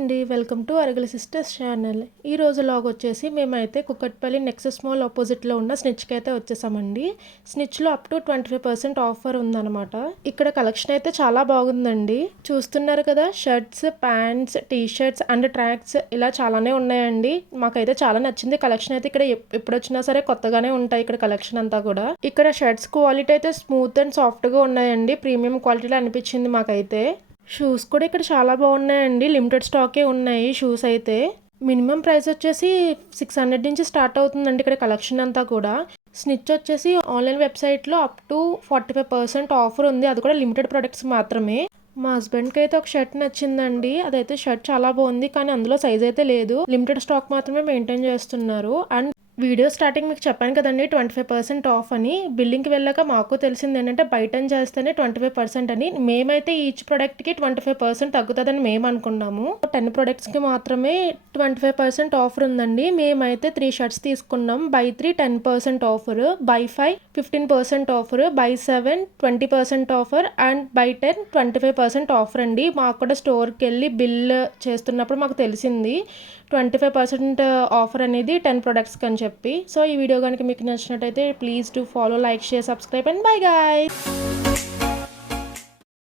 అండి. Welcome to Aragali sisters channel. ఈరోజు vlog వచ్చేసి మేమైతే కుక్కట్పల్లి నెక్సెస్ మాల్ ఆపోజిట్లో ఉన్న స్నిచ్కి అయితే వచ్చేసామండి. స్నిచ్లో అప్ టు 25% ఆఫర్ ఉందన్నమాట. ఇక్కడ కలెక్షన్ అయితే చాలా బాగుందండి. చూస్తున్నారు కదా, shirts, pants, T shirts and tracks ఇలా చాలానే ఉన్నాయండి. మాకైతే చాలా నచ్చింది కలెక్షన్ అయితే. ఇక్కడ ఎప్పుడు వచ్చినా సరే కొత్తగానే ఉంటాయి ఇక్కడ కలెక్షన్ అంతా కూడా. ఇక్కడ షర్ట్స్ క్వాలిటీ అయితే స్మూత్ అండ్ సాఫ్ట్గా ఉన్నాయండి. ప్రీమియం క్వాలిటీలో అనిపించింది మాకైతే. షూస్ కూడా ఇక్కడ చాలా బాగున్నాయండి. లిమిటెడ్ స్టాకే ఉన్నాయి షూస్ అయితే. మినిమం ప్రైస్ వచ్చేసి 600 నుంచి స్టార్ట్ అవుతుందండి ఇక్కడ కలెక్షన్ అంతా కూడా. స్నిచ్ వచ్చేసి ఆన్లైన్ వెబ్సైట్లో అప్ టు 45% ఆఫర్ ఉంది. అది కూడా లిమిటెడ్ ప్రొడక్ట్స్ మాత్రమే. మా హస్బెండ్కి అయితే ఒక షర్ట్ నచ్చిందండి. అదైతే షర్ట్ చాలా బాగుంది, కానీ అందులో సైజ్ అయితే లేదు. లిమిటెడ్ స్టాక్ మాత్రమే మెయింటైన్ చేస్తున్నారు. అండ్ వీడియో స్టార్టింగ్ మీకు చెప్పాను కదండి 25% ఆఫ్ అని. బిల్లింగ్కి వెళ్ళాక మాకు తెలిసింది ఏంటంటే బయట చేస్తేనే 25% అని. మేమైతే ఈచ్ ప్రోడక్ట్కి 25% తగ్గుతుందని మేము అనుకున్నాము. 10 ప్రొడక్ట్స్కి మాత్రమే 25% ఆఫర్ ఉందండి. మేమైతే 3 షర్ట్స్ తీసుకున్నాం. By 3 10% offer, by 5 15% offer, by 7 20% offer and by 10 25% offer అండి. మాకు కూడా స్టోర్కి వెళ్ళి బిల్ చేస్తున్నప్పుడు మాకు తెలిసింది 25% ఆఫర్ అనేది 10 ప్రొడక్ట్స్కి అని చెప్పి. సో ఈ వీడియో కనుక మీకు నచ్చినట్టయితే please to follow, like, share, subscribe and bye guys.